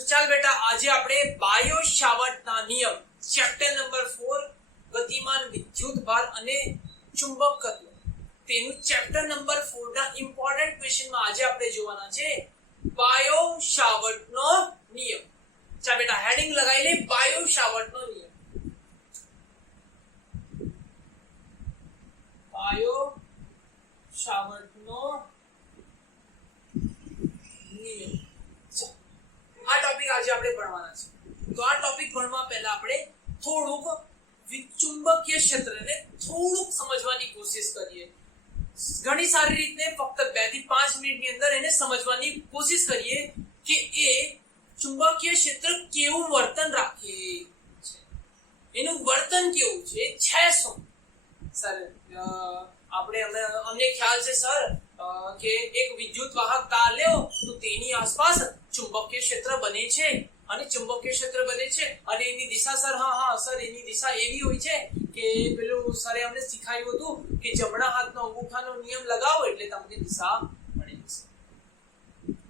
તો ચાલ બેટા આજે આપણે બાયો સાવર્ટના નિયમ ચેપ્ટર નંબર 4 ગતિમાન વિદ્યુત ભાર અને ચુંબકત્વ તેનું ચેપ્ટર નંબર 4 ના ઇમ્પોર્ટન્ટ ક્વેશ્ચનમાં આજે આપણે જોવાના છે બાયો સાવર્ટનો નિયમ. ચાલ બેટા હેડિંગ લગાવી લે બાયો સાવર્ટનો નિયમ. બાયો સાવર્ટનો નિયમ. આ ટોપિક આજે આપણે ભણવાના છે. તો આ ટોપિક ભણવા પહેલા આપણે થોડુંક ચુંબકીય ક્ષેત્રને થોડુંક સમજવાની કોશિશ કરીએ. ઘણી સારી રીતે ફક્ત 2 થી 5 મિનિટની અંદર એને સમજવાની કોશિશ કરીએ કે એ ચુંબકીય ક્ષેત્ર કેવું વર્તન રાખે છે, એનું વર્તન કેવું છે શું. સર આપણે અમને ખ્યાલ છે સર કે એક વિદ્યુત વાહક તાર લેવો તો તેની આસપાસ ચુંબકીય ક્ષેત્ર બને છે અને ચુંબકીય ક્ષેત્ર બને છે અને એની દિશા સર સર એની દિશા એવી હોય છે કે પેલું સરે અમને શીખાયું હતું કે જમણા હાથનો અંગૂઠાનો નિયમ લગાવો એટલે તમને દિશા મળી જશે.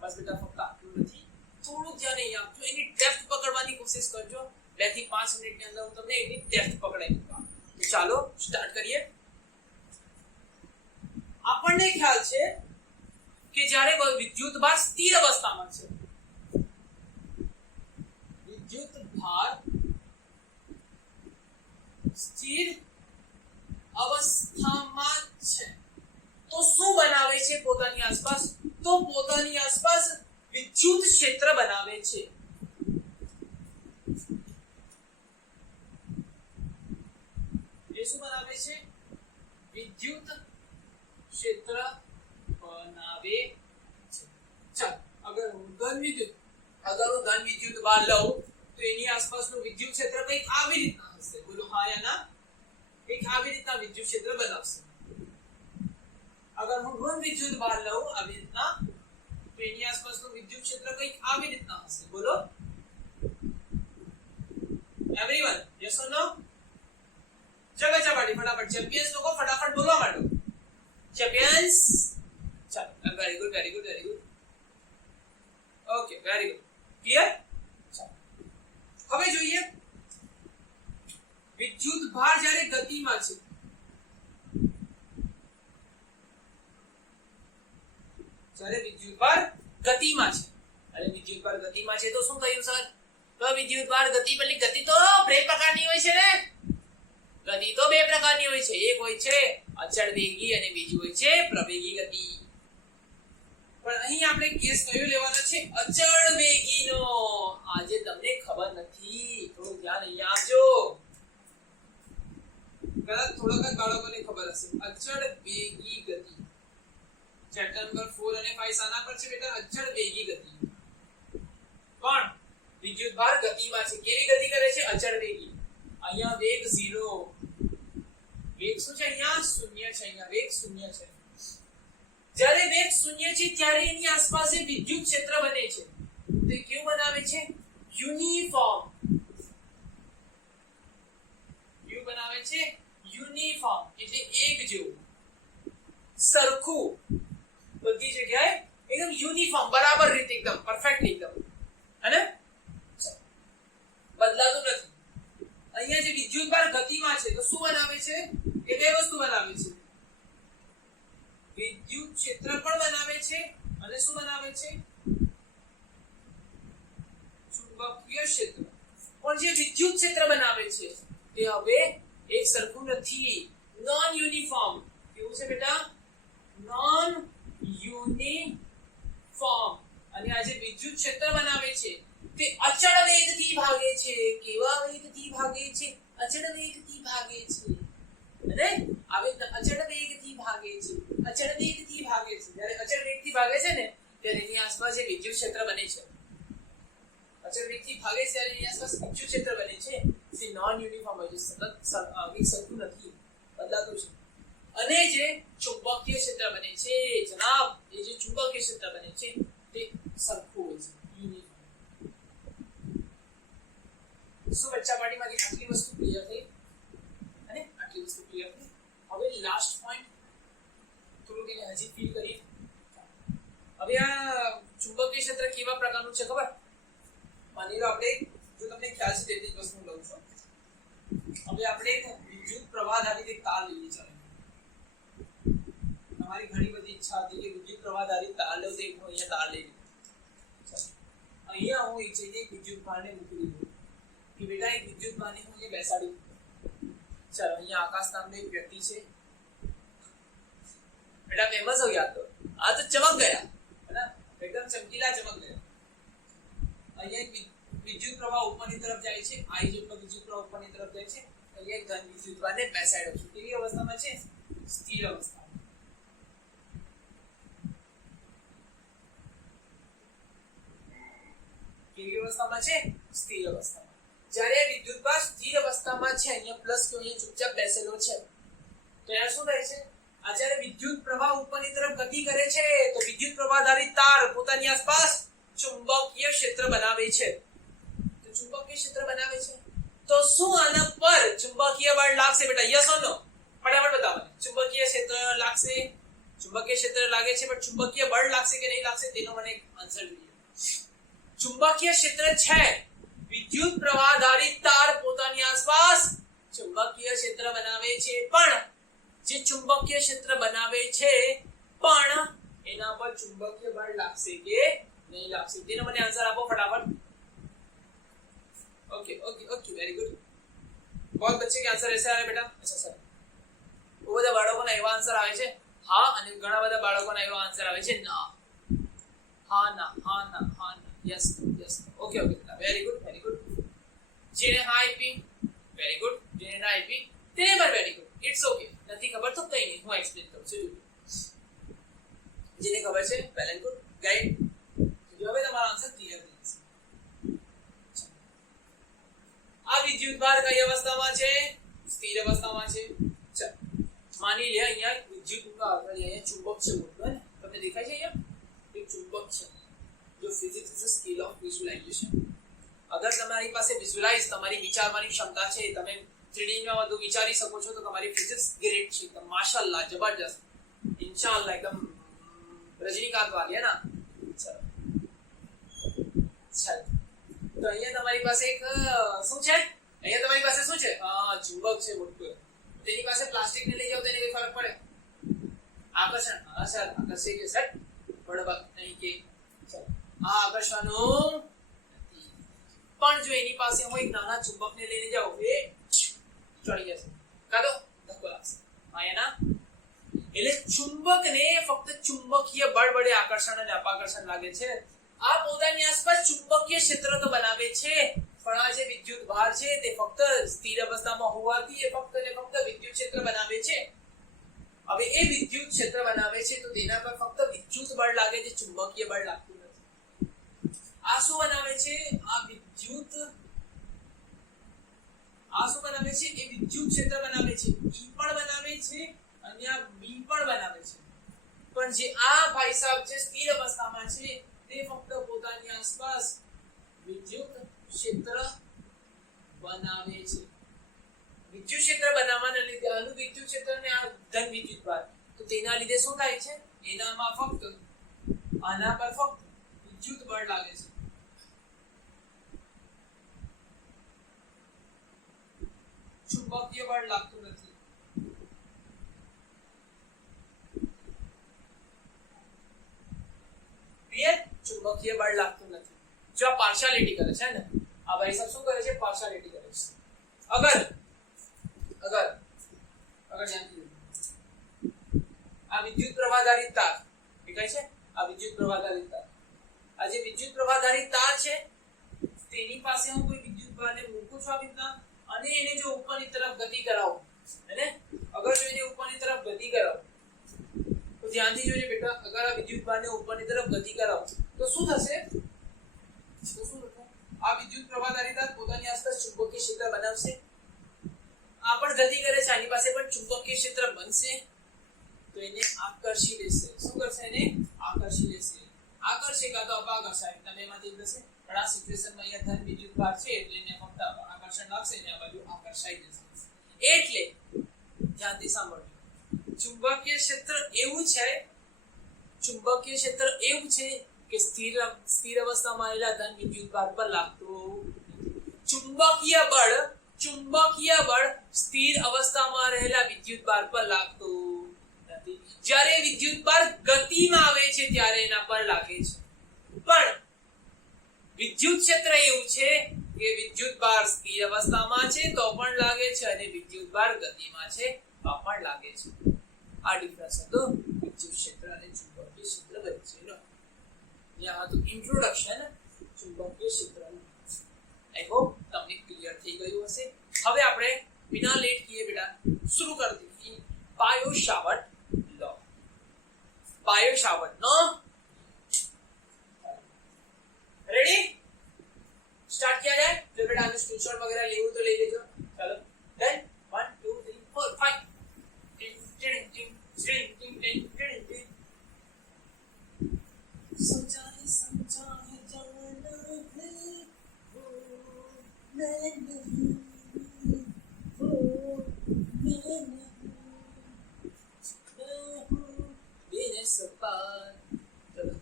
બસ બેટા ફક્ત આટલું નથી, થોડુંક ધ્યાન અહીં આપજો, એની ડેપ્થ પકડવાની કોશિશ કરજો. 2 થી 5 મિનિટની અંદર હું તમને એની ડેપ્થ પકડાઈ દઉં. તો ચાલો સ્ટાર્ટ કરીએ. આપણને ખ્યાલ છે કે જ્યારે વિદ્યુત ભાર સ્થિર અવસ્થામાં છે, વિદ્યુત ભાર સ્થિર અવસ્થામાં છે તો શું બનાવે છે પોતાની આસપાસ? તો પોતાની આસપાસ વિદ્યુત ક્ષેત્ર બનાવે છે. એ શું બનાવે છે? વિદ્યુત ક્ષેત્ર બનાવે છે. ચાલ અગર હું ઘન વિદ્યુત ભાર લઉં તો એની આસપાસનું વિદ્યુત ક્ષેત્ર કંઈક આવી રીતના હશે. બોલો હા યા ના? કંઈક આવી રીતના વિદ્યુત ક્ષેત્ર બનાવશે. અગર હું ઋણ વિદ્યુત ભાર લઉં આવી રીતના તો એની આસપાસનું વિદ્યુત ક્ષેત્ર કંઈક આવી રીતના હશે. બોલો એવરીવન યસ ઓર નો? ચલો ચપાટી ફટાફટ ચેમ્પિયન્સ લોકો ફટાફટ બોલવા માંડો. ચેમ્પિયન્સ. ચાલો very good very good very good. Okay very good. Clear? હવે જોઈએ વિદ્યુત ભાર જ્યારે ગતિમાં છે, જ્યારે વિદ્યુત ભાર ગતિમાં છે, અને વિદ્યુત ભાર ગતિમાં છે તો શું કહ્યું સર? તો વિદ્યુત ભાર ગતિ પેલી ગતિ તો બે પ્રકારની હોય છે ને. ગતિ તો બે પ્રકારની હોય છે, એક હોય છે અચળ વેગી અને બીજી હોય છે પ્રવેગી ગતિ. પણ અહીં આપણે કેસ કયો લેવાનો છે? અચળ વેગીનો. આજે તમને ખબર નથી, થોડું ધ્યાન અહીંયા આપજો. કદાચ થોડાક બાળકોને ખબર હશે. અચળ વેગી ગતિ ચેપ્ટર નંબર 4 અને 5 સાના પર છે બેટા? અચળ વેગી ગતિ. પણ વિદ્યુત ભાર ગતિમાં છે. કેવી ગતિ કરે છે? અચળ વેગી. અહીંયા વેગ 0, વેગ શું છે? અહીંયા 0 છે. અહીંયા વેગ 0 છે. જ્યારે વેગ 0 છે ત્યારે એની આસપાસ વિદ્યુત ક્ષેત્ર બને છે. તો કેવું બનાવે છે? યુનિફોર્મ. કેવું બનાવે છે? યુનિફોર્મ એટલે એક જેવું, સરખું, બધી જગ્યાએ એકદમ યુનિફોર્મ, બરાબર રીતે, એકદમ પરફેક્ટ, એકદમ અને બદલાતું નથી. અહીંયા જે વિદ્યુત ભાર ગતિમાં છે તો શું બનાવે છે? એ બે વસ્તુ બનાવે છે. વિદ્યુત ક્ષેત્ર પણ બનાવે છે અને શું બનાવે છે? ચુંબકીય ક્ષેત્ર. પણ જે વિદ્યુત ક્ષેત્ર બનાવે છે તે હવે એક સરખું નથી, નોન યુનિફોર્મ. કેવું છે બેટા? Non uniform. અને આ જે વિદ્યુત ક્ષેત્ર બનાવે છે તે અચળ વેગથી ભાગે છે. કેવા વેગથી ભાગે છે? અચળ વેગથી ભાગે છે. અને આવે અચળ વેગથી ભાગે છે. અચળ વેગથી ભાગે છે. જ્યારે અચળ વેગથી ભાગે છે ને ત્યારે એની આસપાસ જે વિદ્યુત ક્ષેત્ર બને છે, અચળ વેગથી ભાગે છે ત્યારે એની આસપાસ વિદ્યુત ક્ષેત્ર બને છે તે નોન યુનિફોર્મ હોય છે, સતત સરખું નથી, બદલાતું છે. અને જે ચુંબકીય ક્ષેત્ર બને છે જનાબ, એ જે ચુંબકીય ક્ષેત્ર બને છે તે સરખું હોય છે, યુનિફોર્મ. શું બચ્ચા પાર્ટીમાંથી આટલી વસ્તુ ક્લિયર થઈ? અને આટલી વસ્તુ ક્લિયર થઈ. હવે લાસ્ટ પોઈન્ટ થોડુંક એને હજી ફીલ કરીએ. હવે આ ચુંબકીય ક્ષેત્ર કેવા પ્રકારનું છે ખબર? માની લો આપણે જો તમને ખ્યાલ છે તેટલી જ વસ્તુ લઉં છું. હવે આપણે એક વિદ્યુત પ્રવાહ આધારિત એક તાર લઈએ. ચાલો તમારી ઘણી બધી ઈચ્છા હતી કે વિદ્યુત પ્રવાહ આધારિત તાર લો, તો હું અહીંયા તાર લઈ લીધું. અહીંયા હું ઈચ્છીને એક વિદ્યુત ભારને મૂકી દીધું કે બેટા એક વિદ્યુત ભારને હું અહીંયા બેસાડી. ચાલો અહીંયા આકાશ નામનો એક વ્યક્તિ છે. બેટા ફેમસ हो યાદ તો આ તો ચમક ગયા है ना, एकदम चमकीला चमक गया. અહીંયા એક વિદ્યુત પ્રવાહ ઉપરની તરફ જાય છે. I જેટલો વિદ્યુત પ્રવાહ ઉપરની તરફ જાય છે. અહીંયા એક ઘન વિદ્યુત ભારને બેસાડ્યો છું. કેવી અવસ્થામાં છે? સ્થિર અવસ્થામાં. કેવી અવસ્થામાં છે? સ્થિર અવસ્થામાં. જ્યારે વિદ્યુત ભાર સ્થિર અવસ્થામાં છે, અહીંયા પ્લસ કે અહીંયા ચૂપચાપ બેસેલો છે, તો અહીંયા શું થાય છે? આ જ્યારે વિદ્યુત પ્રવાહ ઉપરની તરફ ગતિ કરે છે તો વિદ્યુત પ્રવાહ આધારિત તાર પોતાની આસપાસ ચુંબકીય ક્ષેત્ર બનાવે છે. તો ચુંબકીય ક્ષેત્ર બનાવે છે તો શું આના પર ચુંબકીય બળ લાગશે બેટા? યસ ઓર નો? ફટાફટ બતાવો. ચુંબકીય ક્ષેત્ર લાગશે. ચુંબકીય ક્ષેત્ર લાગે છે પણ ચુંબકીય બળ લાગશે કે નહીં લાગશે તેનો મને આન્સર જોઈએ. ચુંબકીય ક્ષેત્ર છે, વિદ્યુત પ્રવાહ આધારિત તાર પોતાની આસપાસ ચુંબકીય ક્ષેત્ર બનાવે છે, પણ જે ચુંબકીય ક્ષેત્ર બનાવે છે પણ એના પર ચુંબકીય બળ લાગશે કે नहीं लाग सकती ना. મને આન્સર આપો ફટાફટ. Okay okay okay very good. बहुत बच्चे के आंसर ऐसे आ रहे बेटा. अच्छा सर બહુ બધા બાળકોના એવા આન્સર આવે છે હા, અને ઘણા બધા બાળકોના એવા આન્સર આવે છે ના. હા ના હા ના હા ના yes yes. Okay okay very good very good. જેને હા આપી વેરી ગુડ, જેને ના આપી તેને પણ વેરી ગુડ. It's okay. નથી ખબર તો કઈ નહીં, હું એક્સપ્લેન કરું છું. જેને ખબર છે વેલ એન્ડ ગુડ ગાઈડ. હવે તમારો આન્સર ક્લિયર થઈ જશે. આ વિદ્યુત ભાર કઈ અવસ્થામાં છે? સ્થિર અવસ્થામાં છે. ચાલો માની લે અહીંયા વિદ્યુત ભાર અહીંયા ચુંબક છે મોટો, હે ને? તમને દેખાય છે અહીંયા એક ચુંબક છે. જો physics is a skill of visualisation. અગર તમારી પાસે વિઝ્યુલાઇઝ તમારી વિચારવાની ક્ષમતા છે, તમે 3D માં વધુ વિચારી શકો છો, તો તમારી ફિઝિક્સ ગ્રેટ છે. એકદમ માશાઅલ્લાહ જબરદસ્ત ઇન્શાઅલ્લાહ એકદમ રજનીકાંત વાલી है ना. चलो ચાલો તો અહીંયા તમારી પાસે એક શું છે? અહીંયા તમારી પાસે શું છે? ચુંબક છે મોટું. તેની પાસે પ્લાસ્ટિક ને લઈ જાવ તો એને કઈ ફરક પડે? આકર્ષણ. હા સર આકર્ષણ કે સર બળબક નહીં કે. ચાલો આ આકર્ષણનું પણ જો એની પાસે હું એક નાના ચુંબકને લઈને જાઉં એ ચડી જશે કાં તો ધક્કો લાગશે. અહીંયા એટલે ચુંબકને ફક્ત ચુંબકીય બળ વડે આકર્ષણ અને અપાકર્ષણ લાગે છે. આ પોતાની આસપાસ ચુંબકીય ક્ષેત્ર તો બનાવે છે, પણ આ જે વિદ્યુત ભાર છે તે ફક્ત સ્થિર અવસ્થામાં હોવાથી એ ફક્ત ને ફક્ત વિદ્યુત ક્ષેત્ર બનાવે છે. હવે એ વિદ્યુત ક્ષેત્ર બનાવે છે તો તેના પર ફક્ત વિદ્યુત બળ લાગે છે, ચુંબકીય બળ લાગતું નથી. આ શું બનાવે છે? આ શું બનાવે છે? એ વિદ્યુત ક્ષેત્ર બનાવે છે. ઈ પણ બનાવે છે અને આ બી પણ બનાવે છે. પણ જે આ ભાઈ સાહેબ છે સ્થિર અવસ્થામાં છે તે ફક્ત પોતાની આસપાસ વિદ્યુત ક્ષેત્ર બનાવે છે. વિદ્યુત ક્ષેત્ર બનાવવાના લીધે આનું વિદ્યુત ક્ષેત્ર ને આ ધન વિદ્યુત ભાર, તો તેના લીધે શું થાય છે? એનામાં ફક્ત આના પર ફક્ત વિદ્યુત બળ લાગે છે. ચુંબકીય બળ લાગતું નથી. ચુંબકીય બળ લાગતું નથી. જો આ પાર્શિયાલિટી કરે છે ને, આ ભાઈ સાહેબ શું કરે છે? પાર્શિયાલિટી કરે છે. અગર ધ્યાનથી આ વિદ્યુત પ્રવાહધારિત તાર દેખાય છે? આ વિદ્યુત પ્રવાહધારિત તાર, આ જે વિદ્યુત પ્રવાહધારિત તાર છે તેની પાસે હું કોઈ વિદ્યુત ભારને મૂકું છું આવી રીતના, અને એને જો ઉપરની તરફ ગતિ કરાવું, અને અગર જો એને ઉપરની તરફ ગતિ કરાવું તો ધ્યાનથી જોજો બેટા, અગર આ વિદ્યુત ભારને ઉપરની તરફ ગતિ કરાવું તો શું થશે? આ વિદ્યુત પ્રવાહધારિત તાર પોતાની આસપાસ ચુંબકીય ક્ષેત્ર બનાવશે. આ પણ ગતિ કરે છે, આની પાસે પણ ચુંબકીય ક્ષેત્ર બનશે તો એને આકર્ષી લેશે. શું કરશે? એને આકર્ષી લેશે. આકર્ષે કાં તો અપાકર્ષાય, તમે એમાંથી જશે. પણ આ સિચ્યુએશનમાં અહીંયા ધન વિદ્યુત ભાર છે એટલે એને ફક્ત આકર્ષણ લાગશે અને આ બાજુ આકર્ષાઈ જશે. એટલે ધ્યાનથી સાંભળજો, ચુંબકીય ક્ષેત્ર એવું છે કે સ્થિર અવસ્થામાં રહેલા ધન વિદ્યુત ભાર પર લાગતું ચુંબકીય બળ સ્થિર અવસ્થામાં રહેલા વિદ્યુત ભાર પર લાગતું નથી. જ્યારે વિદ્યુત ભાર ગતિમાં આવે છે ત્યારે એના પર લાગે છે. પણ વિદ્યુત ક્ષેત્ર એવું છે કે વિદ્યુત ભાર સ્થિર અવસ્થામાં છે તો પણ લાગે છે અને વિદ્યુત ભાર ગતિમાં છે તો પણ લાગે છે. આ ડિફરન્સ હતો વિદ્યુત ક્ષેત્ર અને ચુંબકીય ક્ષેત્ર વચ્ચેનો. यहाँ तो इंट्रोडक्शन चुंबकीय क्षेत्रનું. आई होप તમને ક્લિયર થઈ ગયું હશે. હવે આપણે बिना लेट किए बेटा शुरू कर दीजिए Biot Savart law. Biot Savart नो रेडी स्टार्ट किया जाए. जो बेटा आपने स्क्रीनशॉट वगैरह लेવું तो ले लेજો. चलो देन 1 2 3 4 5 समझाए जाना है वो मैं नहीं वो मैं हूँ बेनस्पार. चलो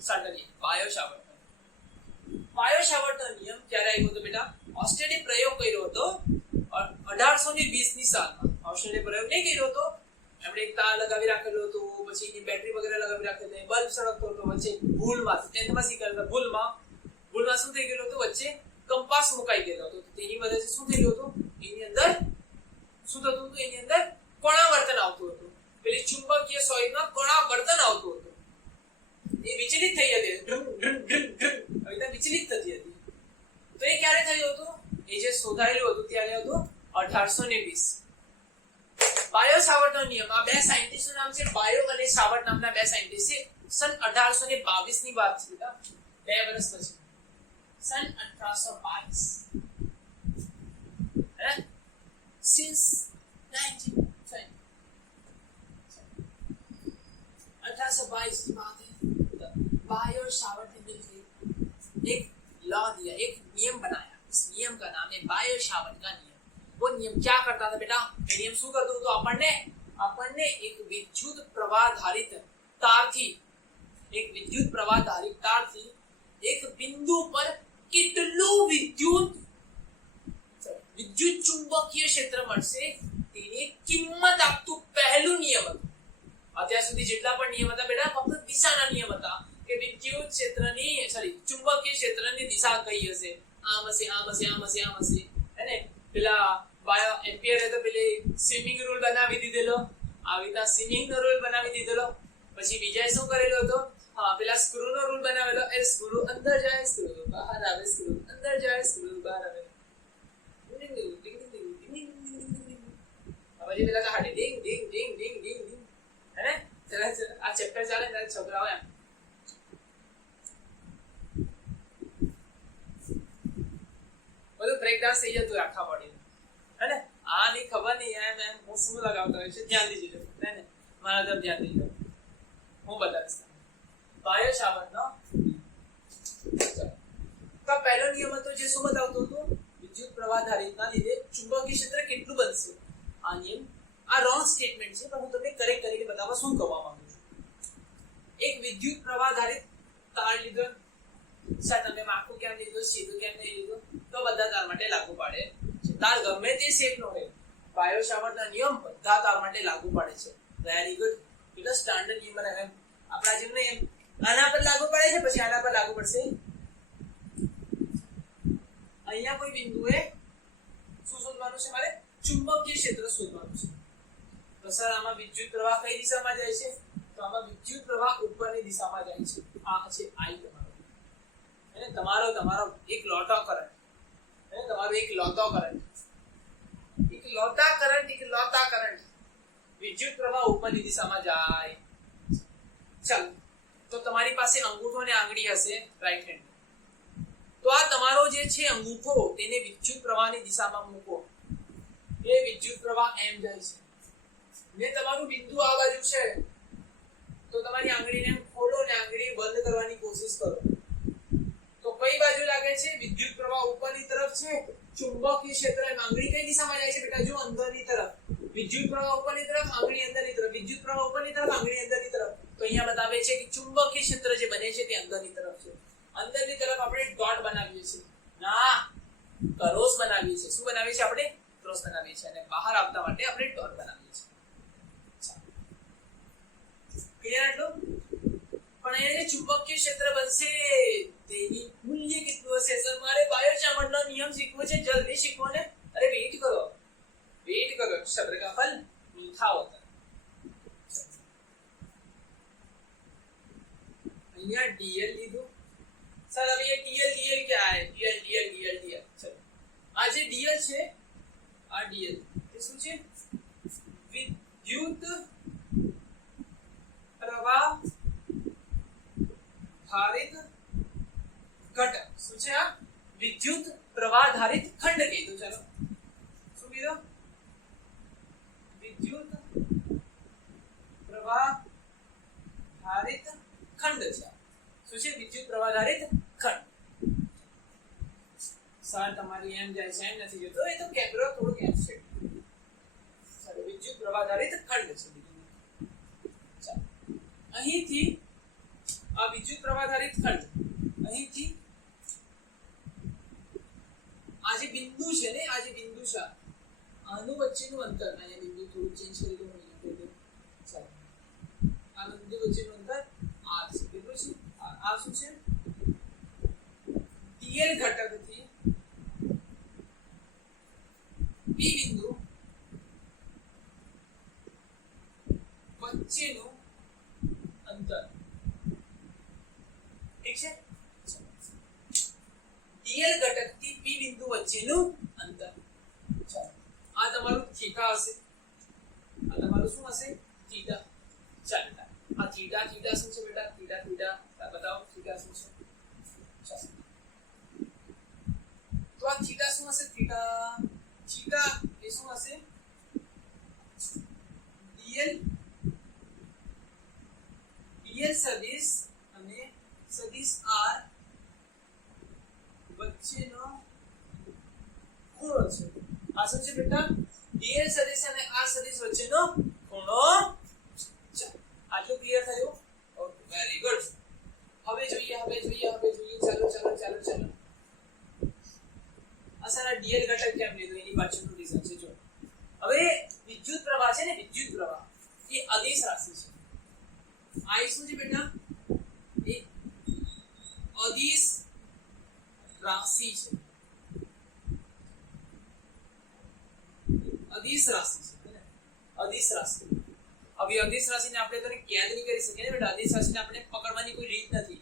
स्टार्ट करिए. बायो शावर्टનો નિયમ ક્યારે આવ્યો હતો બેટા? ઓસ્ટ્રેલિયાએ પ્રયોગ કર્યો હતો 1820 ની સાલમાં. ઓસ્ટ્રેલિયાએ પ્રયોગ નહીં કર્યો હતો. એમણે એક તાર લગાવી રાખેલો હતો, પછી એની બેટરી વગેરે લગાવી રાખેલી હતી, બલ્બ સળગતો હતો. વચ્ચે ભૂલમાં 10th માં શીખેલા ભૂલમાં શું થઈ ગયેલું હતું? વચ્ચે કંપાસ મુકાઈ ગયેલો હતો. તેની વજહથી શું થઈ ગયું હતું? એની અંદર શું થતું હતું? એની અંદર કણાવર્તન આવતું હતું. પેલી ચુંબકીય સોયમાં કણાવર્તન આવતું હતું. એ વિચલિત થઈ હતી, વિચલિત થતી હતી. તો એ ક્યારે થયું હતું? એ જે શોધાયેલું હતું ત્યારે હતું 1820. બાયો શાવર્ટનો નિયમ. આ બે સાયન્ટિસ્ટનું નામ છે બાયો અને શાવર્ટ નામના બે સાયન્ટિસ્ટ છે. સન 1822 ની વાત છે બેટા, 2 વર્ષ પછી. સન 1822 હે સિન્સ 1822 की बात है. बायो शावर्ट ने मिलकर एक लॉ दिया, एक नियम बनाया. इस नियम का नाम है बायो शावर्ट का नियम. वो नियम क्या करता था बेटा? ये नियम શું કરતો હતો? આપણને એક વિદ્યુત પ્રવાહધારિત તારથી એક બિંદુ પર કેટલું વિદ્યુત ચુંબકીય ક્ષેત્ર મળશે તેની કિંમત આપતું પહેલું નિયમ હતું. અત્યાર સુધી જેટલા પણ નિયમ હતા બેટા ફક્ત દિશાના નિયમ હતા કે વિદ્યુત ક્ષેત્રની ચુંબકીય ક્ષેત્રની દિશા કઈ હશે, આમ હશે, આમ હશે, આમ હશે, આમ હશે. હે ને? પેલા બાયો એમ્પિયરે તો પેલી સ્વિમિંગ રૂલ બનાવી દીધેલો. આવી રીતના સ્વિમિંગ નો રૂલ બનાવી દીધેલો. પછી બીજાએ શું કરેલો હતો? હા, પેલા સ્ક્રૂ નો રૂલ બનાવેલો. એ સ્ક્રૂ અંદર જાય, સ્ક્રૂ બહાર આવે, સ્ક્રૂ અંદર જાય, સ્ક્રૂ બહાર આવે. પછી પેલા તો હાડે ડિંગ ડિંગ ડિંગ ડિંગ ડિંગ ડિંગ. હે ને? આ ચેપ્ટર ચાલે ત્યારે છોકરાઓ એમ બધું બ્રેક ડાન્સ થઈ જતું આખા બોડી. હે ને? આ ની ખબર નહીં એમ હું શું લગાવતો હોય છે. ધ્યાન દીજો. હે ને? મારા તરફ ધ્યાન દીજો. હું બતાવીશ. બાયો શાવર્ટનો તો પહેલો નિયમ હતો જે શું બતાવતો હતો? વિદ્યુત પ્રવાહધારિતના લીધે ચુંબકીય ક્ષેત્ર કેટલું બનશે. આ નિયમ આ રોંગ સ્ટેટમેન્ટ છે, પણ હું તમને કરેક્ટ કરીને બતાવવા શું કહેવા માંગુ છું. એક વિદ્યુત પ્રવાહધારિત તાર લીધો, સર તમે માખું કેમ લીધો, સીધું કેમ નહીં લીધું? તો બધા તાર માટે લાગુ પડે છે. તાર ગમે તે શેપનો હોય, બાયો શાવર્ટના નિયમ બધા તાર માટે લાગુ પડે છે. Very good. એટલે સ્ટાન્ડર્ડ નિયમ બનાવે. આપણા જેમ નહીં, આના પર લાગુ પડે છે, પછી આના પર લાગુ પડશે. અહીંયા કોઈ બિંદુએ શું શોધવાનું છે મારે? ચુંબકીય ક્ષેત્ર શોધવાનું છે. તો સર આમાં વિદ્યુત પ્રવાહ કઈ દિશામાં જાય છે? તો આમાં વિદ્યુત પ્રવાહ ઉપરની દિશામાં જાય છે. આ છે I તમારો. અને તમારો એક લોટો કરંટ. અને તમારો એક લોટો કરંટ વિદ્યુત પ્રવાહ ઉપરની દિશામાં જાય. ચાલો, તો તમારી પાસે અંગૂઠો અને આંગળી હશે, રાઈટ હેન્ડ. તો આ તમારો જે છે અંગૂઠો, તેને વિદ્યુત પ્રવાહની દિશામાં મૂકો. એ વિદ્યુત પ્રવાહ એમ જાય છે. ને તમારું બિંદુ આ બાજુ છે, તો તમારી આંગળીને ખોલો ને આંગળી બંધ કરવાની કોશિશ કરો. તો કઈ બાજુ લાગે છે? વિદ્યુત પ્રવાહ ઉપરની તરફ છે. ચુંબકીય ક્ષેત્ર આંગળી કઈ દિશામાં જાય છે બેટા? જો અંદરની તરફ. વિદ્યુત પ્રવાહ ઉપરની તરફ, આંગળી ઉપરની તરફ, આંગળી અંદરની તરફ. તો અહીંયા બતાવે છે કે ચુંબકીય ક્ષેત્ર જે બને છે તે અંદરની તરફ છે. અંદરની તરફ આપણે ડોટ બનાવીએ છીએ, ના ક્રોસ બનાવીએ છીએ. શું બનાવીએ છીએ આપણે? ક્રોસ બનાવીએ છીએ. અને બહાર આવતા માટે આપણે ડોટ બનાવીએ છીએ. ક્લિયર આટલું? પણ એ જે ચુંબકીય ક્ષેત્ર બનશે તેની મૂલ્ય કેટલું હશે? સર મારે બાયોચામડનો નિયમ શીખવો છે, જલ્દી શીખવો ને. અરે વેઇટ કરો. क्षेत्रफल मीठा होता है. અહીંયા dl લીધું. સર હવે ये dl क्या है? dl चलो આ જે dl છે, આ dl એ શું છે? વિદ્યુત પ્રવાહ ધારિત ઘટક. શું છે આ? વિદ્યુત પ્રવાહ ધારિત ખંડ કીધું. ચલો શું કીધું? વિદ્યુત પ્રવાહ ધારિત ખંડ છે. શું છે? વિદ્યુત પ્રવાહ ધારિત ખંડ. સર તમારી એમ જાય છે, એમ નથી જતો. એ તો કેમેરો થોડુંક એમ છે. સર વિદ્યુત પ્રવાહ ધારિત ખંડ છે. ચાલો અહીંથી આ વિદ્યુત પ્રવાહ ધારિત ખંડ, અહીંથી આ જે બિંદુ છે ને, આ જે બિંદુ છે, આનું વચ્ચેનું અંતર, અહીંયા બિંદુ થોડું ચેન્જ કરી દઉં. ચાલો આ બિંદુ વચ્ચેનું અંતર r છે. કેટલું છે? આ શું છે? dl ઘટકથી p બિંદુ વચ્ચેનું અંતર. ઠીક છે? dl ઘટકથી p બિંદુ વચ્ચેનું અંતર. ચાલો આ તમારું થીટા હશે, આ તમારું શું હશે? થીટા. ચાલો આ થીટા શું છે બેટા? થીટા બતાવો. થીટા શું છે? ચાલો તો આ થીટા શું હશે? થીટા એ શું હશે? dl સદિશ અને સદિશ r વચ્ચેનો ખૂણો છે. આ શું છે બેટા? dl સદિશ અને r સદિશ વચ્ચેનો ખૂણો. આટલું ક્લિયર થયું? Okay, very good. હવે જોઈએ. ચાલો આ સારા dl ઘટક કેમ લીધું એની પાછળનું રીઝન છે. જો હવે વિદ્યુત પ્રવાહ છે ને, વિદ્યુત પ્રવાહ એ અદિશ રાશિ છે. આ શું છે બેટા? એ અદિશ રાશિ છે. અદિશ રાશિ છે. અદિશ રાશિ. હવે અદિશ રાશિને આપણે તો યાદ નહીં કરી શકીએ ને બેટા. અદિશ રાશિને આપણે પકડવાની કોઈ રીત નથી.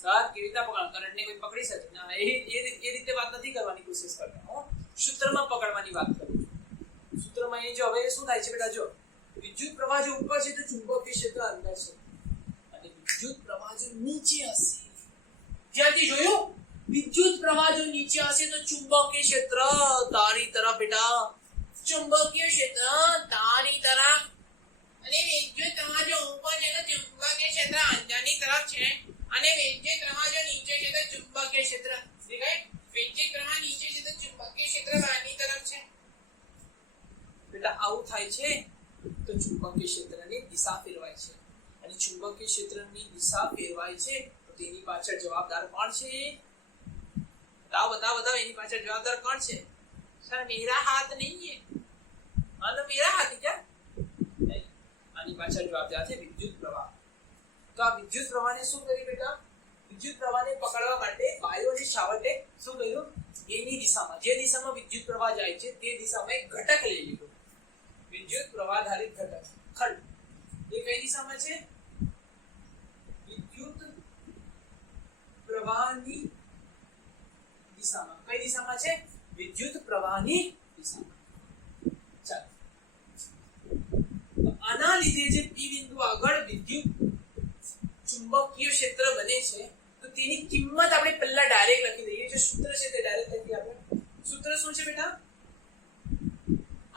સર કેવી રીતે પકડવાનું? કરંટને કોઈ પકડી શકે ના, એ રીતે વાત નથી કરવાની કોશિશ કરતા. હું સૂત્રમાં પકડવાની વાત કરું છું. સૂત્રમાં એ જો હવે શું થાય છે બેટા? જો વિદ્યુત પ્રવાહ જો ઉપર છે તો ચુંબકીય ક્ષેત્ર અંદર છે, અને વિદ્યુત પ્રવાહ જો નીચે હશે, ક્યાંથી જોયું? વિદ્યુત પ્રવાહ જો નીચે હશે તો ચુંબકીય ક્ષેત્ર તારી તરફ બેટા. ચુંબકીય ક્ષેત્ર તારી તરફ, અને વિદ્યુત પ્રવાહ જો ઉપર છે તો ચુંબકીય ક્ષેત્ર અંદરની તરફ છે, અને વિદ્યુત પ્રવાહ જો નીચે છે તો ચુંબકીય ક્ષેત્ર દેખાય? વિદ્યુત પ્રવાહ નીચે છે તો ચુંબકીય ક્ષેત્ર બહારની તરફ છે. બેટા આવું થાય છે તો ચુંબકીય ક્ષેત્રની દિશા ફેરવાય છે, અને ચુંબકીય ક્ષેત્રની દિશા ફેરવાય છે તો તેની પાછળ જવાબદાર કોણ છે? बताओ એની પાછળ જવાબદાર કોણ છે? સર मेरा हाथ नहीं है. हाँ तो मेरा हाथ है क्या? नहीं. આની પાછળ જવાબદાર છે વિદ્યુત પ્રવાહ. તો આ વિદ્યુત પ્રવાહને શું કરી બેટા? વિદ્યુત પ્રવાહને પકડવા માટે બાયો અને શાવર્ટે શું કર્યું? એની દિશામાં, જે દિશામાં વિદ્યુત પ્રવાહ જાય છે તે દિશામાં એક ઘટક લઈ લીધો. વિદ્યુત પ્રવાહ ધારિત ઘટક ખંડ. એ કઈ દિશામાં છે? વિદ્યુત પ્રવાહની દિશામાં. કઈ દિશામાં છે? વિદ્યુત પ્રવાહની દિશામાં. ચાલો આના લીધે જે p બિંદુ આગળ વિદ્યુત ચુંબકીય ક્ષેત્ર બને છે તો તેની કિંમત આપણે પહેલા ડાયરેક્ટ લખી દઈએ. જે સૂત્ર છે તે ડાયરેક્ટ લખી આપણે. સૂત્ર શું છે બેટા?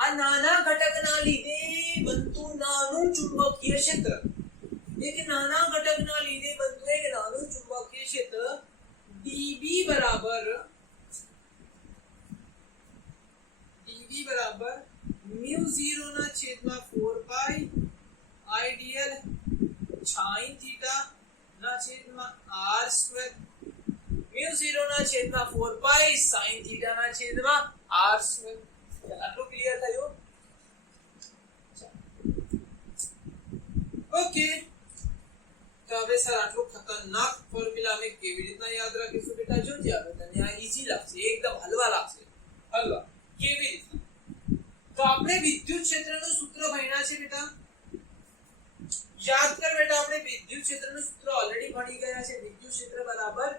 આ નાના ઘટકના લીધે બનતું નાનું ચુંબકીય ક્ષેત્ર, એક નાના ઘટકના લીધે બનતું એક નાનું ચુંબકીય ક્ષેત્ર dB બરાબર mu 0 ના છેદમાં 4 પાઈ આઈડિયલ sin θ ના છેદમાં r સ્ક્વેર μ0 ના છેદમાં 4 પાઈ sin θ ના છેદમાં r સ્ક્વેર. આટલું ક્લિયર થયું? ઓકે, તો હવે સર આટલું ખતરનાક ફોર્મ્યુલા અમે કેવી રીતના યાદ રાખીશું બેટા? જોજે, હવે તને આ ઈઝી લાગશે, એકદમ હલવા લાગશે. હલવા કેવી રીતના? તો આપણે વિદ્યુત ક્ષેત્રનું સૂત્ર ભણ્યા છે બેટા. યાદ કર બેટા, આપણે વિદ્યુત ક્ષેત્રનું સૂત્ર ઓલરેડી ભણી ગયા છે. વિદ્યુત ક્ષેત્ર બરાબર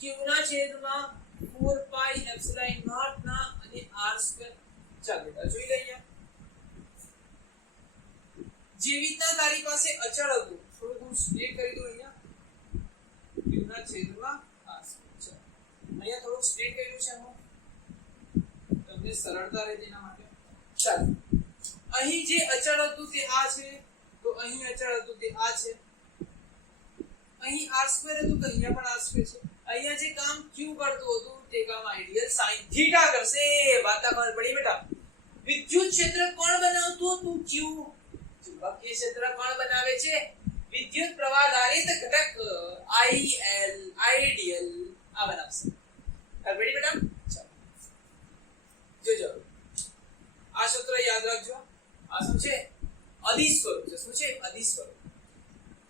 q ના છેદમાં 4 પાઈ એપ્સિલોન નોટ ના અને r સ્ક્વેર. ચાલ બેટા જોઈ લઈએ. જે રીતના તારી પાસે અચળ હતું, થોડું હું સ્પ્રેડ કરી દઉં અહીંયા. q ના છેદમાં r સ્ક્વેર. અહીંયા થોડું સ્પ્રેડ કર્યું છે હું, તમને સરળતા રહે તેના માટે. ચાલો, અહીં જે અચળ હતું તે આ છે, તો અહીં અચળ હતું તે આ છે. અહીં r સ્ક્વેર હતું તો અહીંયા પણ r સ્ક્વેર છે. અહીંયા જે કામ q કરતું હતું તે કામ આઈડિયલ sin θ કરશે. વાત ખબર પડી બેટા? વિદ્યુત ક્ષેત્ર કોણ બનાવતું હતું? q. ચુંબકીય ક્ષેત્ર કોણ બનાવે છે? વિદ્યુત પ્રવાહ ધારિત ઘટક IL, આઈડિયલ આ બનાવશે. ખબર પડી બેટા? ચાલો જોજો, આ સૂત્ર યાદ રાખજો. આ શું છે? અદિશ સ્વરૂપ છે. શું છે? અદિશ સ્વરૂપ.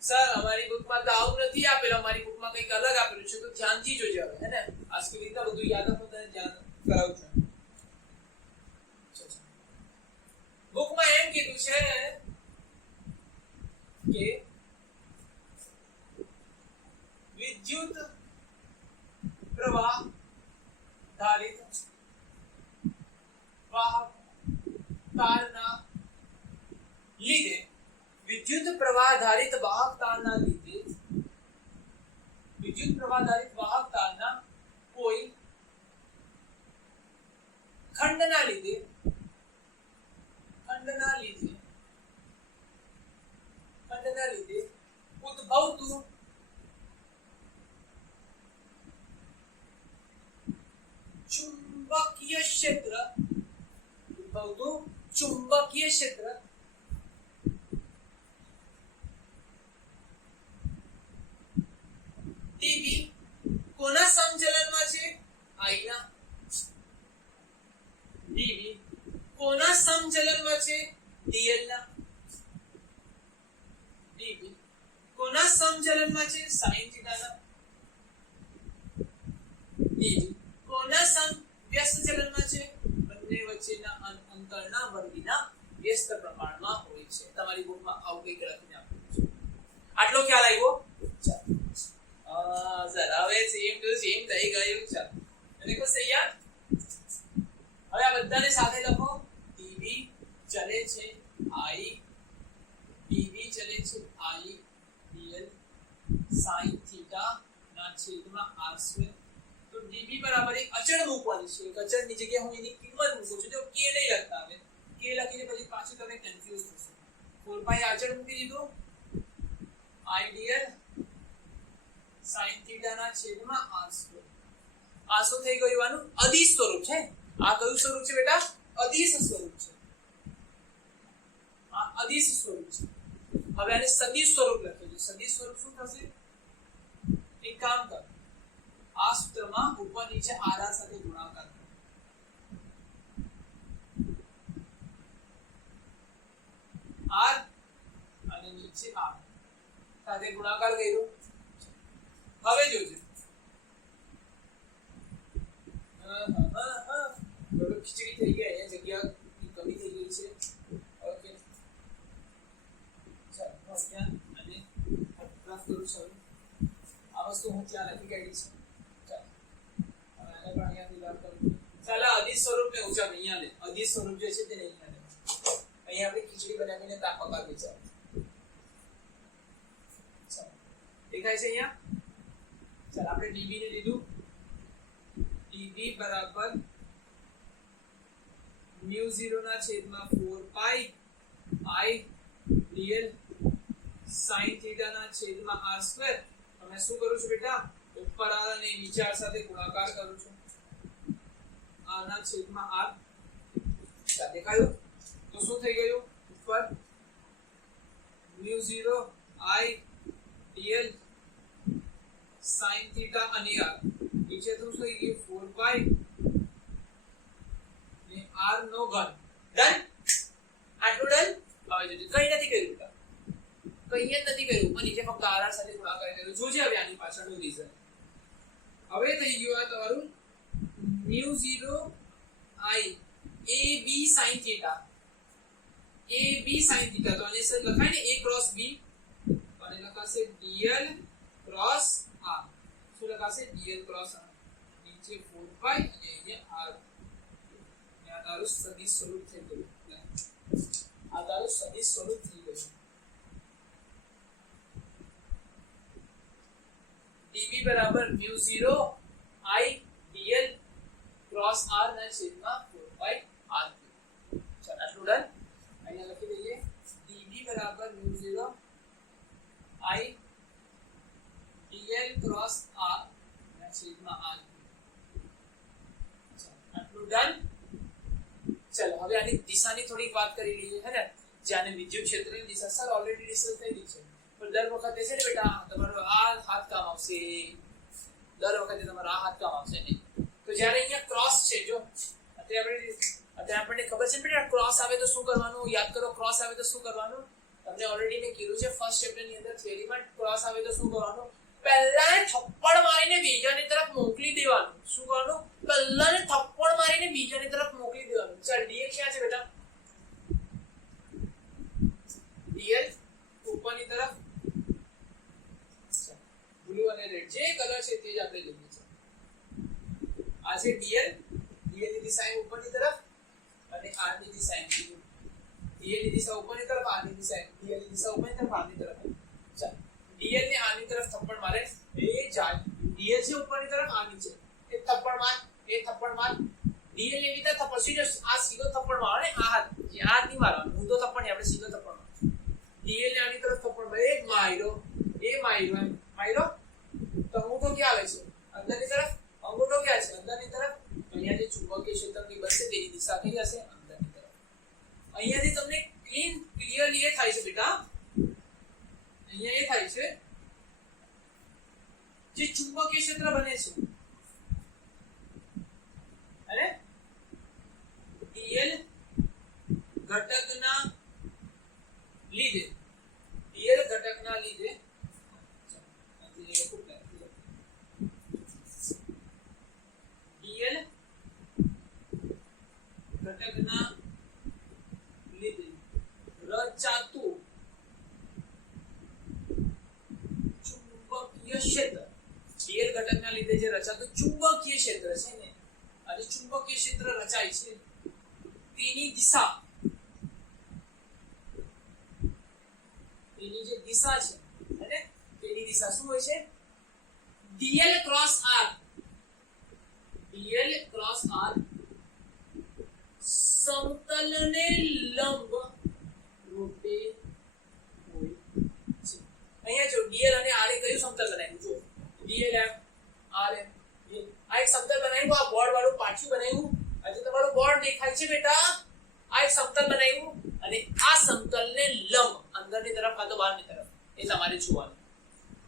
સર અમારી બુકમાં તો આવું નથી આપેલું, અમારી બુકમાં કંઈક અલગ આપેલું છે, તો ધ્યાનથી જોજો હવે, હે ને? આજ કે રીતના બધું યાદ રાખો, તને ધ્યાન કરાવું છું. બુકમાં એમ કીધું છે કે વિદ્યુત પ્રવાહ ધારિત વાહક તારના લીધે, વિદ્યુત પ્રવાહ ધારિત વાહક તારના લીધે, વિદ્યુત પ્રવાહ ધારિત વાહક તારના કોઈ ખંડના લીધે ઉદ્ભવતું ચુંબકીય ક્ષેત્ર, dv કોના સમચલનમાં છે? I ના. dv કોના સમચલનમાં છે? dl ના. dv કોના સમચલનમાં છે? sin θ ના. dv કોના વ્યસ્ત ચલનમાં છે? બંને વચ્ચેના અંતરના વર્ગીના વ્યસ્ત પ્રમાણમાં હોય છે. તમારી બુકમાં આવું કંઈક લખીને આપેલું છે. આટલો ખ્યાલ આવ્યો? ચાલો, સર હવે સેમ ટુ સેમ થઈ ગયું. ચાલો, અને કો તૈયાર? હવે આ બધાને સાથે લખો. dv ચલે છે I, dv ચલે છે I dl sin θ ના છેદમાં r સ્ક્વેર. તો dv બરાબર એક અચળ મૂકવાની છે. એક અચળની જગ્યાએ હું એની કિંમત મૂકું છું, તો k નહીં લખતા. હવે k લખીને પછી પાછું તમે કન્ફ્યુઝ થશો. 4 પાઈ અચળ મૂકી દીધો, આઈડિયલ sin θ ના છેદમાં r સ્ક્વેર. આ શું થઈ ગયું? આનું અદિશ સ્વરૂપ છે. આ કયું સ્વરૂપ છે બેટા? અદિશ સ્વરૂપ છે. આ અદિશ સ્વરૂપ છે. હવે આને સદિશ સ્વરૂપ લખીએ. સદિશ સ્વરૂપ શું થશે? એક કામ કર, આ સૂત્રમાં ઉપર નીચે r સાથે ગુણાકાર કરો. r અને નીચે r સાથે ગુણાકાર કર્યો. હવે જોજો, થોડું ખીચડી થઈ ગઈ, અહીંયા જગ્યા કમી થઈ ગઈ છે. ઓકે, ચાલો અહીંયા અને રફ કરું છું. આ વસ્તુ હું ત્યાં લખી કાઢી છે. ચાલો, આને પણ અહીંયાથી રફ કરું છું. ચાલો, અદિશ સ્વરૂપને ઊંચા અહીંયા લે. અદિશ સ્વરૂપ જે છે તેને અહીંયા લે. અહીંયા આપણે ખીચડી બનાવીને તાપવા આપી છે. ચાલો, દેખાય છે અહીંયા? ચાલો, આપણે dv ને લીધું. dv બરાબર μ0 ના છેદમાં 4 પાઈ I dl sin θ ના છેદમાં r સ્ક્વેર. તમે શું કરું છું બેટા? ઉપર r અને નીચે r સાથે ગુણાકાર કરું છું. r ના છેદમાં r. ચાલ, દેખાયું? તો શું થઈ ગયું? ઉપર mu 0 I dl sin theta અને r નીચે તો શું થઈ ગયું 4 પાઈ ને r નો ઘન ડન આટલું ડન હવે જો કઈ નથી કર્યું બેટા કઈ જ નથી કર્યું પણ નીચે ફક્ત r સાથે ગુણાકાર કર્યો જોજે હવે આની પાછળનું રીઝન હવે થઈ ગયું આ તમારું mu 0 I ab sin theta ab sin theta તો આને સર લખાય ને a cross b અને લખાશે dl cross r શું લખાશે dl cross r નીચે 4 પાઈ અને અહીંયા r આ તારું સદિશ સ્વરૂપ થઈ ગયું આ તારું સદિશ સ્વરૂપ થઈ ગયું db બરાબર mu 0 I dl cross r ના છેદમાં 4 પાઈ r ચાલ આટલું ડન અહીંયા લખી દઈએ db બરાબર mu 0 I dl cross r ના છેદમાં r આટલું ડન ચલો હવે આની દિશાની થોડી વાત કરી લઈએ હે ને જ્યાને વિદ્યુત ક્ષેત્રની દિશા સર ઓલરેડી ડિસ્કસ થઈ ગઈ છે પણ દર વખતે છે ને બેટા તમારો આ હાથ કામ આવશે દર વખતે તમારો આ હાથ કામ આવશે નહીં તો જ્યારે અહીંયા ક્રોસ છે જો અત્યારે આપણને ખબર છે ને બેટા ક્રોસ આવે તો શું કરવાનું યાદ કરો ક્રોસ આવે તો શું કરવાનું તમને ઓલરેડી મેં કીધું છે ફર્સ્ટ ચેપ્ટર ની અંદર થિયરીમાં ક્રોસ આવે તો શું કરવાનું પહેલાને થપ્પડ મારીને બીજાની તરફ મોકલી દેવાનું શું કરવાનું પહેલાને થપ્પડ મારીને બીજાની તરફ મોકલી દેવાનું ચાલ dl ક્યાં છે બેટા dl ઉપરની તરફ બ્લુ અને રેડ જે કલર છે તે જ આપણે લઈએ છીએ આ છે dl ની દિશા ઉપરની તરફ અને r ની દિશા dl ની દિશા ઉપરની તરફ r ની દિશા dl ની દિશા ઉપરની તરફ r ની તરફ ચાલ dl ને r ની તરફ થપ્પડ મારે એ જાય dl છે ઉપરની તરફ r નીચે એ થપ્પડ માર dl ની રીતે થપ્પડ સીધો આ સીધો થપ્પડ મારો ને આ હાથ જે હાથ નહીં મારવાનો ઊંધો થપ્પડ નહીં આપણે સીધો થપ્પડ મારવાનો dl ને r ની તરફ થપ્પડ મારે એ માર્યો તો અંગૂઠો ક્યાં આવે છે અંદરની તરફ અંગૂઠો ક્યાં છે અંદરની તરફ અહીંયા જે ચુંબકીય ક્ષેત્રની બનશે તેની દિશા કઈ હશે અંદરની તરફ અહીંયાથી તમને ક્લિયરલી એ થાય છે બેટા અહીંયા એ થાય છે જે ચુંબકીય ક્ષેત્ર બને છે અને dl ઘટકના લીધે dl ઘટકના લીધે dl ઘટકના લીધે રચાતું ચુંબકીય ક્ષેત્ર dl ઘટકના લીધે જે રચાતું ચુંબકીય ક્ષેત્ર છે ને અને ચુંબકીય ક્ષેત્ર રચાય છે તેની દિશા તેની જે દિશા છે અને તેની દિશા શું હોય છે dl cross r સમતલને લંબ રૂપે હોય છે અહીંયા જો dl અને r એ કયું સમતલ બનાવ્યું જો dl m r m આ એક સમતલ બનાવ્યું આ બોર્ડ વાળું પાછું બનાવ્યું આજે તમારું બોર્ડ દેખાય છે બેટા આ એક સમતલ બનાવ્યું અને આ સમતલને લંબ અંદરની તરફ કાં તો બહારની તરફ એ તમારે જોવાનું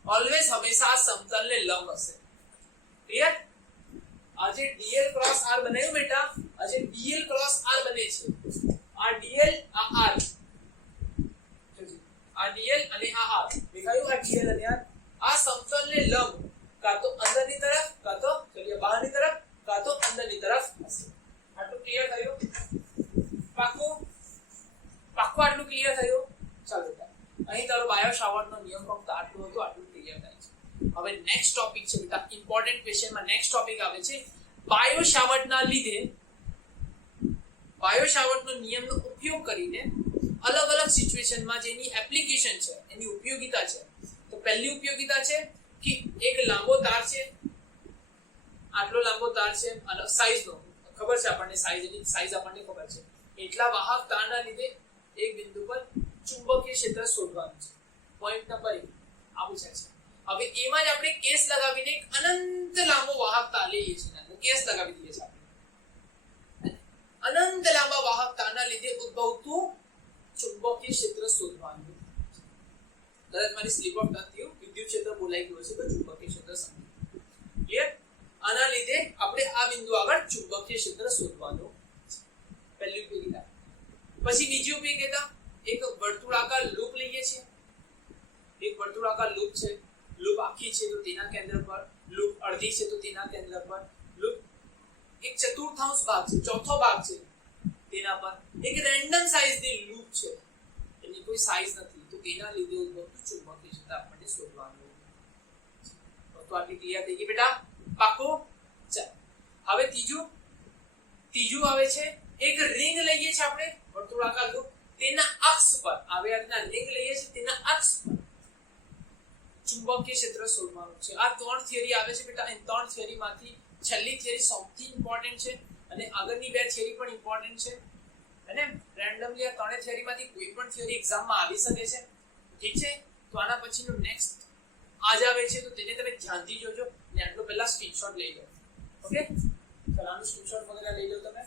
ઓલવેઝ હંમેશા આ સમતલને લંબ હશે ક્લિયર આજે dl cross r બનાવ્યું બેટા આજે dl cross r બને છે આ dl આ r આ dl અને આ r દેખાયું આ dl અને r આ સમતલને લંબ કાં તો અંદરની તરફ કાં તો ચલિए બહારની તરફ કાં તો અંદરની તરફ હશે આટલું ક્લિયર થયું પાક્કું આટલું ક્લિયર થયું ચાલો બેટા અહીં તારો બાયો શાવર્ટનો નિયમ ફક્ત આટલું હતું આટલું ક્લિયર થાય છે હવે નેક્સ્ટ ટોપિક છે બેટા ઇમ્પોર્ટન્ટ ક્વેશ્ચનમાં નેક્સ્ટ ટોપિક આવે છે બાયો શાવર્ટના લીધે બાયો શાવર્ટનો નિયમનો ઉપયોગ કરીને અલગ અલગ સિચ્યુએશનમાં જેની એપ્લિકેશન છે એની ઉપયોગિતા છે તો પહેલી ઉપયોગિતા છે કે એક લાંબો તાર છે આટલો લાંબો તાર છે અને સાઈઝનો ખબર છે આપણને સાઈઝની સાઈઝ આપણને ખબર છે એટલા વાહક તારના લીધે એક બિંદુ પર ચુંબકીય ક્ષેત્ર શોધવાનું છે પોઈન્ટ નંબર 1 આવું છે હવે એમાં જ આપણે કેસ લગાવીને એક અનંત લાંબો વાહક તાર લઈએ છીએ કેસ લગાવી દઈએ છીએ આપણે અનંત લાંબા વાહક તારના લીધે ઉદ્ભવતું ચુંબકીય ક્ષેત્ર શોધવાનું કદાચ મારી સ્લીપ ઓફ ટંગ થયું, વિદ્યુત ક્ષેત્ર બોલાઈ ગયું હશે તો ચુંબકીય ક્ષેત્ર સમજો. ક્લિયર? આના લીધે આપણે આ બિંદુ આગળ ચુંબકીય ક્ષેત્ર શોધવાનું પહેલી ઉપયોગિતા. પછી બીજી ઉપયોગિતા, એક વર્તુળાકાર લૂપ લઈએ છીએ. એક વર્તુળાકાર લૂપ છે, લૂપ આખી છે તો તેના કેન્દ્ર પર, લૂપ અડધી છે તો તેના કેન્દ્ર પર, લૂપ એક ચતુર્થાંશ ભાગ છે, ચોથો ભાગ છે તેના પર, એક રેન્ડમ સાઇઝની લૂપ છે, એની કોઈ સાઇઝ નથી, તો તેના લીધે ઉદ્ભવતું ચુંબકીય ક્ષેત્ર આપણને શોધવાનું. તો આટલી ક્લિયર થઈ ગઈ બેટા? પાકો? ચાલ હવે ત્રીજું આવે છે, એક રિંગ લઈએ છીએ આપણે વર્તુળાકાર લૂપ, તેના અક્ષ પર આવી રીતના રિંગ લઈએ છીએ, તેના અક્ષ પર ચુંબકીય ક્ષેત્ર શોધવાનું છે. આ 3 થિયરી આવે છે બેટા. એ 3 થિયરીમાંથી છેલ્લી થિયરી સૌથી ઇમ્પોર્ટન્ટ છે અને આગળની 2 થિયરી પણ ઇમ્પોર્ટન્ટ છે. અને રેન્ડમલી આ 3 થિયરીમાંથી કોઈ પણ થિયરી એક્ઝામમાં આવી શકે છે. ઠીક છે? તો આના પછીનું નેક્સ્ટ આજ આવે છે તો તેને તમે ધ્યાનથી જોજો ને આટલો પહેલા સ્ક્રીનશોટ લઈ લો. ઓકે? ચાલો આનું સ્ક્રીનશોટ વગેરે લઈ લો તમે.